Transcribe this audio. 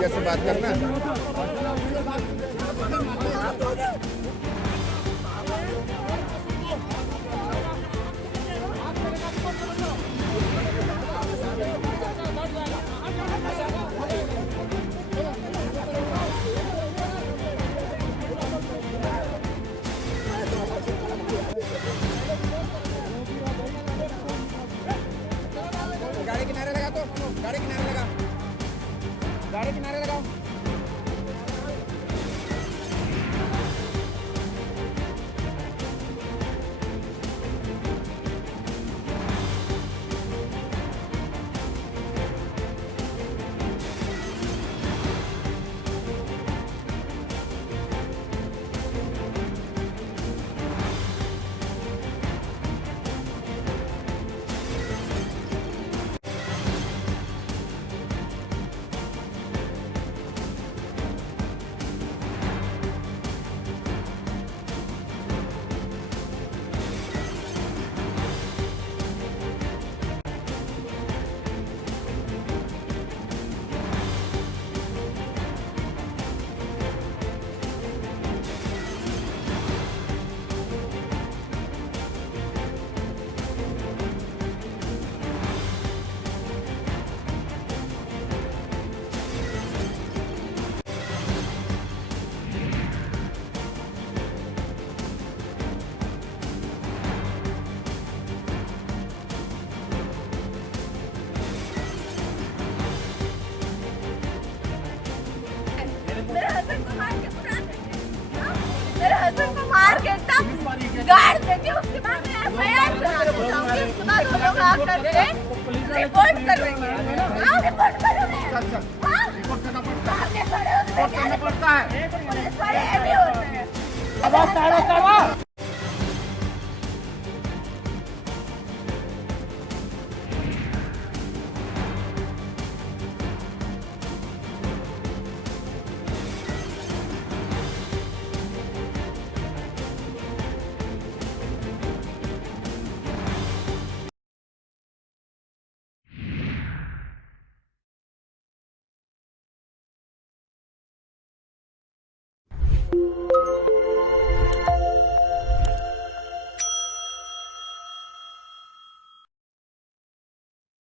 कैसे बात करना। गाड़ी किनारे लगा, तो गाड़ी किनारे लगा, गाड़ी किनारे लगाओ। मेरे हस्बैंड को मार के तब गाड़ देंगे, उसके बाद मैं एफआईआर करा दूंगी, उसके बाद वो लोग आकर के रिपोर्ट करेंगे। हाँ, रिपोर्ट करोगे। हाँ, रिपोर्ट करना पड़ता है, रिपोर्ट करना पड़ता है, पुलिस वाले ऐसे होते हैं।